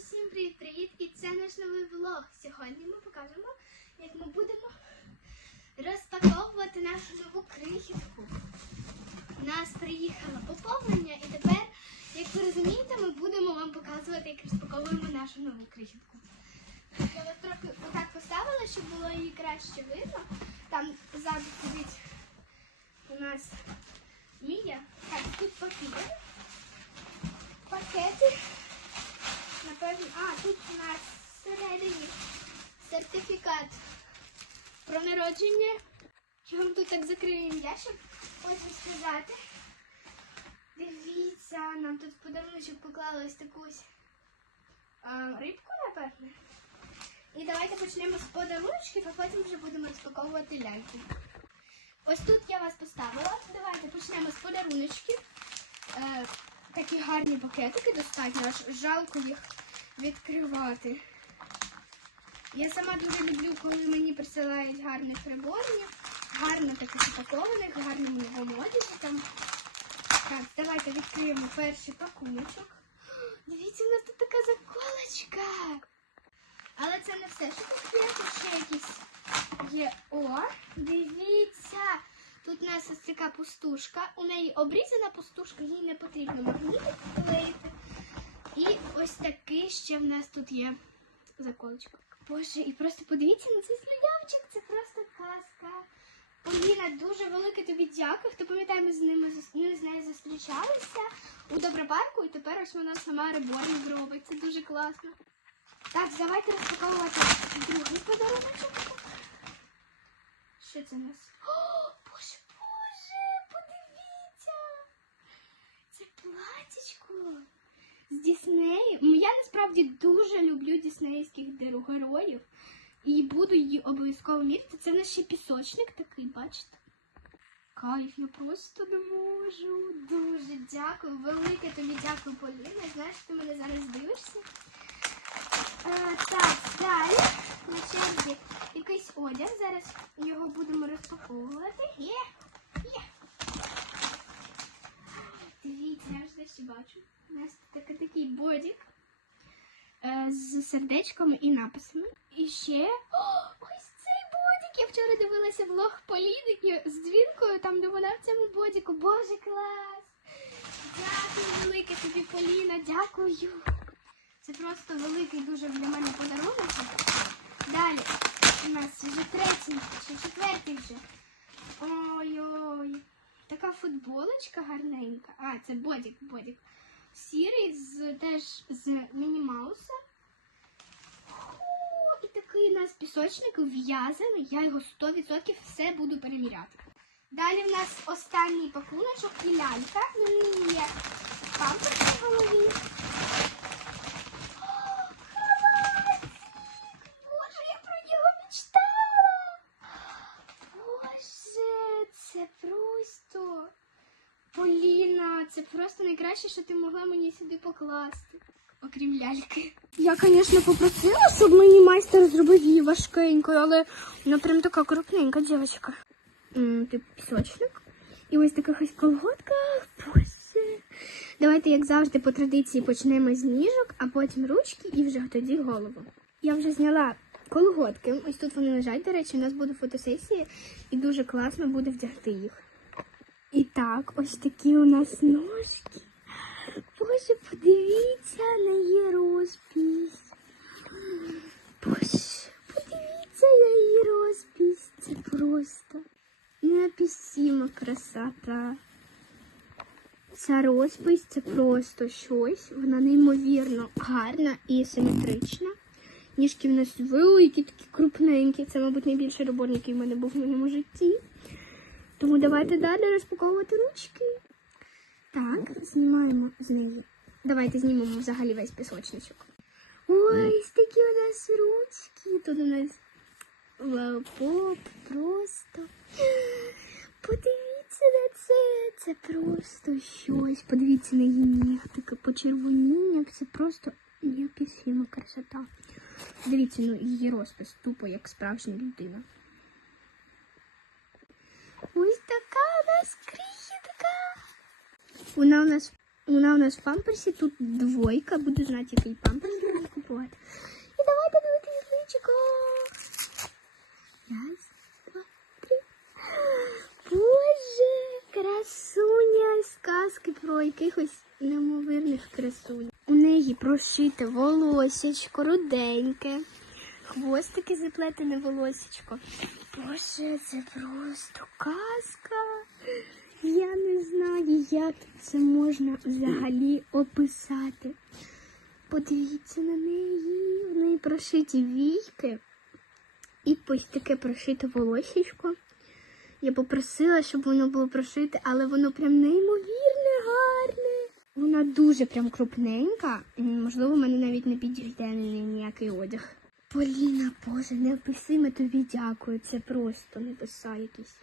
Усім привіт-привіт! І це наш новий влог. Сьогодні ми покажемо, як ми будемо розпаковувати нашу нову крихітку. У нас приїхало поповнення, і тепер, як ви розумієте, ми будемо вам показувати, як розпаковуємо нашу нову крихітку. Я вас трохи отак поставила, щоб було її краще видно. Там ззаду сидить у нас Мія. Так, тут папір, пакети. Напевно, а, тут у нас всередині сертифікат про народження. Я вам тут так закрию щоб потім сказати. Дивіться, нам тут в подарунок поклали ось таку ось а, рибку, напевно. І давайте почнемо з подарунків, а потім вже будемо розпаковувати ляльки. Ось тут я вас поставила. Давайте почнемо з подаруночків. Такі гарні пакетики достатньо, аж жалко їх відкривати. Я сама дуже люблю, коли мені присилають гарних приборів, гарно таких упакованих, в гарному новому одязі там. Так, давайте відкриємо перший пакуночок. Дивіться, у нас тут така заколочка. Але це не все, що тут є, тут ще якісь є. О, дивіться. Нас ось така пустушка. У неї обрізана пустушка, їй не потрібно магнітик клеїти. І ось такий ще в нас тут є заколочка. Боже, і просто подивіться на цей слюдявчик, це просто казка. Поліна, дуже велике тобі дякую. Хто пам'ятає, ми з ними ми з нею зустрічалися у Добропарку, і тепер ось вона сама реборник робить. Це дуже класно. Так, давайте розпаковувати другий подарунок. Що це у нас? О, боже, боже, подивіться! Це платічко з Діснею. Я насправді дуже люблю діснеївських героїв і буду її обов'язково мірити. Це наш ще пісочник такий, бачите? Кайф, я просто не можу. Дуже дякую. Велике тобі дякую, Поліна. Знаєш, ти мене зараз дивишся. Е, так, далі на черзі якийсь одяг. Зараз його будемо розпаковувати. Є. Дивіться, я вже дещо бачу. У нас такий, такий бодік е, з сердечками і написами. І ще О, ось цей бодік. Я вчора дивилася влог Поліни з дзвінкою, там де вона в цьому бодіку. Боже, клас! Дякую велике тобі, Поліна, дякую. Це просто великий дуже для мене подарунок. Далі у нас вже третій, чи четвертий вже. Ой-ой. Така футболочка гарненька. А, це бодік, бодік. Сірий з теж з Міні. І такий у нас пісочник в'язаний. Я його 100% все буду переміряти. Далі в нас останній пакуночок і лялька. Мені є памперс на голові. Боже, я про нього мечтала. Боже, це просто. Поліна, це просто найкраще, що ти могла мені сюди покласти. Окрім ляльки. Я, звісно, попросила, щоб мені майстер зробив її важкенькою, але вона прям така крупненька дівчинка. Тип пісочник. І ось така ось колготка. Боже. Давайте, як завжди, по традиції почнемо з ніжок, а потім ручки і вже тоді голову. Я вже зняла колготки. Ось тут вони лежать, до речі, у нас буде фотосесія, і дуже класно буде вдягти їх. І так, ось такі у нас ножки. Боже, подивіться на її розпись. Боже, подивіться на її розпись. Це просто неописима красота. Ця розпись це просто щось. Вона неймовірно гарна і симетрична. Ніжки в нас великі, такі крупненькі. Це, мабуть, найбільший реборник, який в мене був в моєму житті. Тому давайте далі розпаковувати ручки. Так, знімаємо з неї. Давайте знімемо взагалі весь пісочничок. Ось такі у нас ручки. Тут у нас лапоп просто. Подивіться на це. Це просто щось. Подивіться на її ніг. Таке почервоніння. Це просто неописима красота. Дивіться, ну її розпис тупо як справжня людина. Ось така у нас крихітка. Вона у нас Вона у нас в памперсі, тут двойка, буду знати, який памперс будемо купувати. І давайте дивитися личико. Раз, два, три. Боже, красуня сказки про якихось неймовірних красунь. У неї прошите волосечко, руденьке, хвостики заплетене волосечко. Боже, це просто казка. Я не знаю, як це можна взагалі описати. Подивіться на неї. В неї прошиті війки і ось таке прошите волосечко. Я попросила, щоб воно було прошите, але воно прям неймовірне гарне. Вона дуже прям крупненька. Можливо, в мене навіть не підійде ніякий одяг. Поліна, Боже, неописиме тобі дякую. Це просто небеса якісь.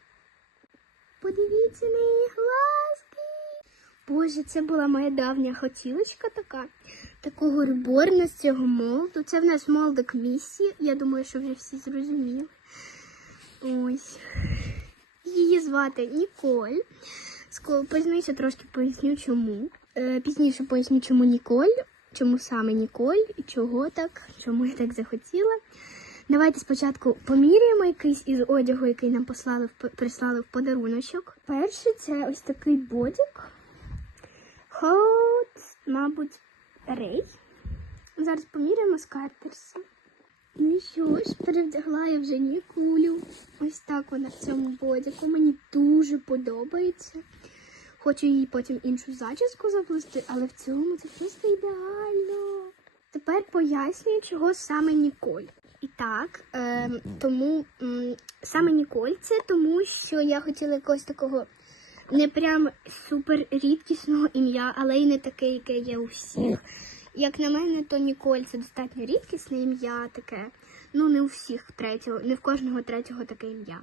Подивіться на її глазки. Боже, це була моя давня хотілочка така. Такого реборна з цього молду. Це в нас молдик місії. Я думаю, що вже всі зрозуміли. Ось. Її звати Ніколь. Пізніше трошки поясню, чому. Е, Пізніше поясню, чому Ніколь, чому саме Ніколь і чого так, чому я так захотіла. Давайте спочатку поміряємо якийсь із одягу, який нам послали прислали в подаруночок. Перший це ось такий бодік. Хот, мабуть, рей. Зараз поміряємо з картерса. Ну що ж, перевдягла я вже Нікулю. Ось так вона в цьому бодіку. Мені дуже подобається. Хочу їй потім іншу зачіску заплести, але в цьому це просто ідеально. Тепер пояснюю, чого саме Ніколь. І так, е, тому м, саме Ніколь це тому, що я хотіла якогось такого не прям супер рідкісного ім'я, але й не таке, яке є у всіх. Як на мене, то Ніколь це достатньо рідкісне ім'я таке. Ну, не у всіх третього, не в кожного третього таке ім'я.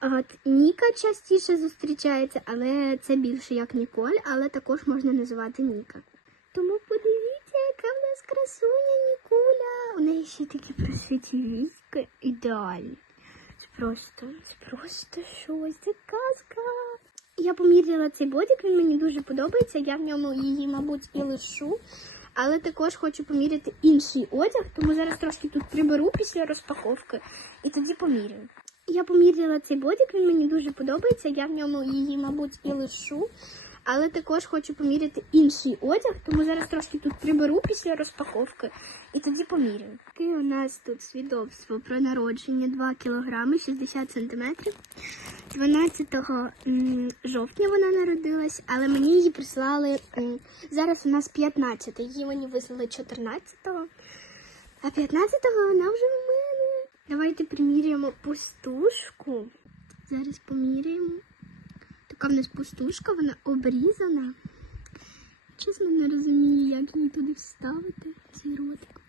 От Ніка частіше зустрічається, але це більше як Ніколь, але також можна називати Ніка. Тому подивіться, яка в нас красуня Нікуля. У неї ще такі просвіті війська ідеальні. Це просто, це просто щось, це казка. Я поміряла цей бодік, він мені дуже подобається. Я в ньому її, мабуть, і лишу. Але також хочу поміряти інший одяг, тому зараз трошки тут приберу після розпаковки і тоді поміряю. Я поміряла цей бодік, він мені дуже подобається. Я в ньому її, мабуть, і лишу. Але також хочу поміряти інший одяг, тому зараз трошки тут приберу після розпаковки і тоді поміряю. Таке у нас тут свідоцтво про народження 2 кг 60 см. 12 жовтня вона народилась, але мені її прислали зараз у нас 15, її мені вислали 14-го, а 15-го вона вже. Давайте приміряємо пустушку. Зараз поміряємо. Така в нас пустушка, вона обрізана. Чесно, не розумію, як її туди вставити, цей ротик.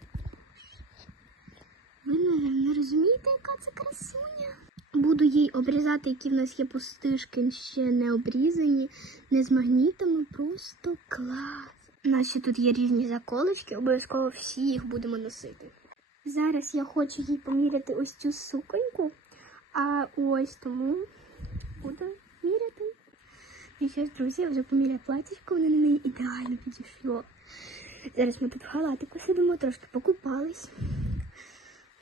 Ви не розумієте, яка це красуня? Буду їй обрізати, які в нас є пустишки, ще не обрізані, не з магнітами, просто клас. У нас ще тут є різні заколочки, обов'язково всі їх будемо носити. Зараз я хочу їй поміряти ось цю суконьку, а ось тому буду міряти. І ж, друзі, я вже поміряла платічко, воно на неї ідеально підійшло. Зараз ми тут в халатику сидимо, трошки покупались.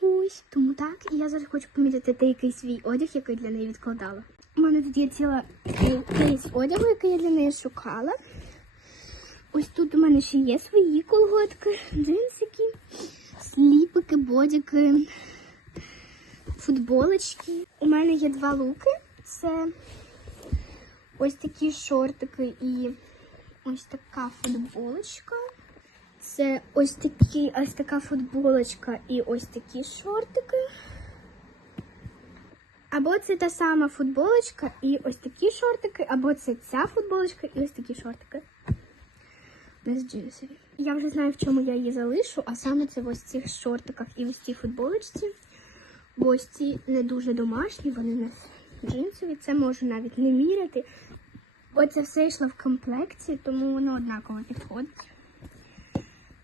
Ось, тому так. І я зараз хочу поміряти деякий свій одяг, який для неї відкладала. У мене тут є ціла кейс одягу, який я для неї шукала. Ось тут у мене ще є свої колготки, джинсики, сліпики, бодіки, футболочки. У мене є два луки. Це ось такі шортики і ось така футболочка. Це ось такі, ось така футболочка і ось такі шортики. Або це та сама футболочка і ось такі шортики, або це ця футболочка і ось такі шортики. Без джинсові. Я вже знаю, в чому я її залишу, а саме це в ось цих шортиках і ось цій футболочці. Бо ось ці не дуже домашні, вони не джинсові. Це можу навіть не міряти. Бо це все йшло в комплекті, тому воно однаково підходить.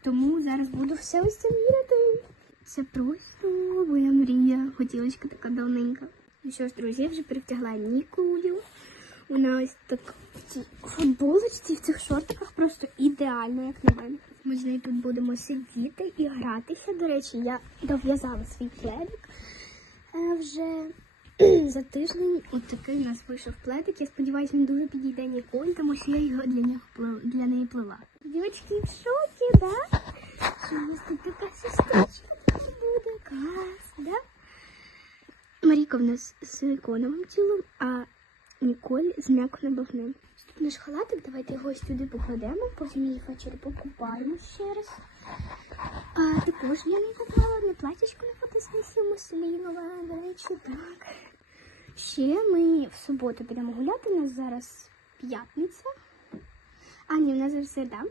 Тому зараз буду все ось це міряти. Це просто моя мрія. Хотілочка така давненька. Ну що ж, друзі, я вже привтягла Нікулю. Вона ось так цій футболочці, в цих шортиках просто ідеально, як на мене. Ми з нею тут будемо сидіти і гратися. До речі, я дов'язала свій пледик е, вже за тиждень. От такий у нас вийшов пледик. Я сподіваюся, він дуже підійде Ніколь, тому що я його для, нього для неї плела. Дівчатки в шокі, да? Що у нас тут така сестричка буде, клас, да? Маріка в нас з силиконовим тілом, а Ніколь з м'яко-набивним. Тут наш халатик, давайте його сюди покладемо, потім її ввечері покупаємо ще раз. А також я не купила одне платічко на фотосесію муслінове, до речі, так. Ще ми в суботу підемо гуляти, у нас зараз п'ятниця. А, ні, у нас зараз середа.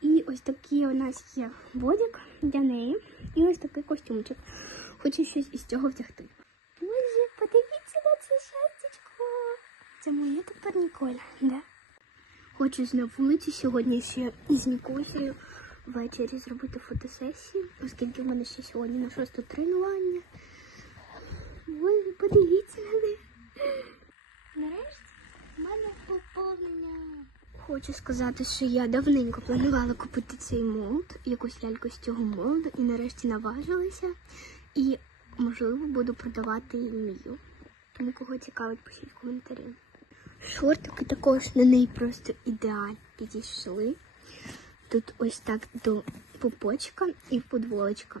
І ось такий у нас є бодік для неї. І ось такий костюмчик. Хочу щось із цього вдягти. Боже, подивіться на це щастячко. Це моє тепер Ніколя, да? Хочу на вулиці сьогодні ще із Нікосією ввечері зробити фотосесію, оскільки в мене ще сьогодні на шосту тренування. Боже, подивіться на них. Нарешті в мене поповнення. Хочу сказати, що я давненько планувала купити цей молд, якусь ляльку з цього молду, і нарешті наважилася. І, можливо, буду продавати і мію. Тому кого цікавить, пишіть в коментарі. Шортики також на неї просто ідеально підійшли. Тут ось так до пупочка і футболочка.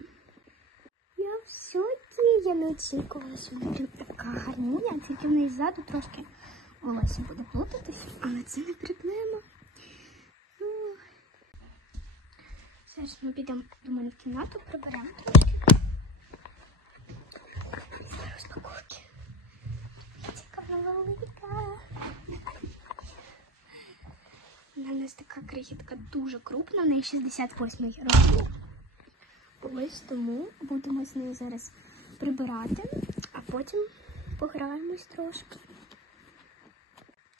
Я в шокі, я не очікувала, що вона така гармоня, тільки в неї ззаду трошки волосся буде плутатись, але це не проблема. Ой. Зараз ми підемо до мене в кімнату, приберемо трошки. Після розпаковки. Яка велика. Вона у нас така крихітка дуже крупна, в неї 68 розмір. Ось тому будемо з нею зараз прибирати, а потім пограємось трошки.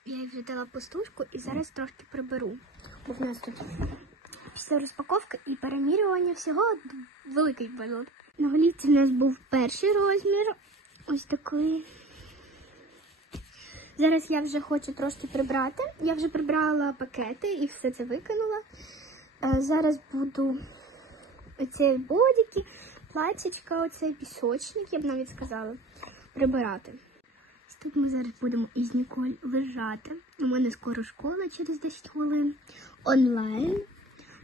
Я їй вже дала пустушку і зараз трошки приберу. Бо в нас тут після розпаковки і перемірювання всього великий балон. На голівці в нас був перший розмір. Ось такий. Зараз я вже хочу трошки прибрати. Я вже прибрала пакети і все це викинула. Е, Зараз буду оці бодики, платічка, оцей пісочник, я б навіть сказала, прибирати. Тут ми зараз будемо із Ніколь лежати. У мене скоро школа через 10 хвилин онлайн.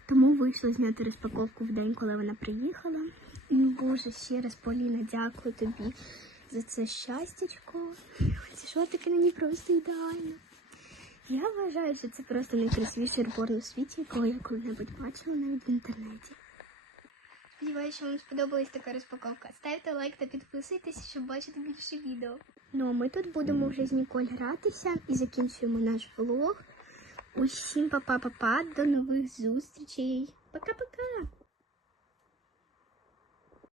Тому вийшло зняти розпаковку в день, коли вона приїхала. Боже, ще раз, Поліна, дякую тобі за це щастячко. Ці шортики мені просто ідеально. Я вважаю, що це просто найкрасивіший реборн у світі, якого я коли-небудь бачила навіть в інтернеті. Сподіваюся, що вам сподобалась така розпаковка. Ставте лайк та підписуйтесь, щоб бачити більше відео. Ну а ми тут будемо вже з Ніколь гратися і закінчуємо наш влог. Усім па-па-па-па, до нових зустрічей. Пока-пока!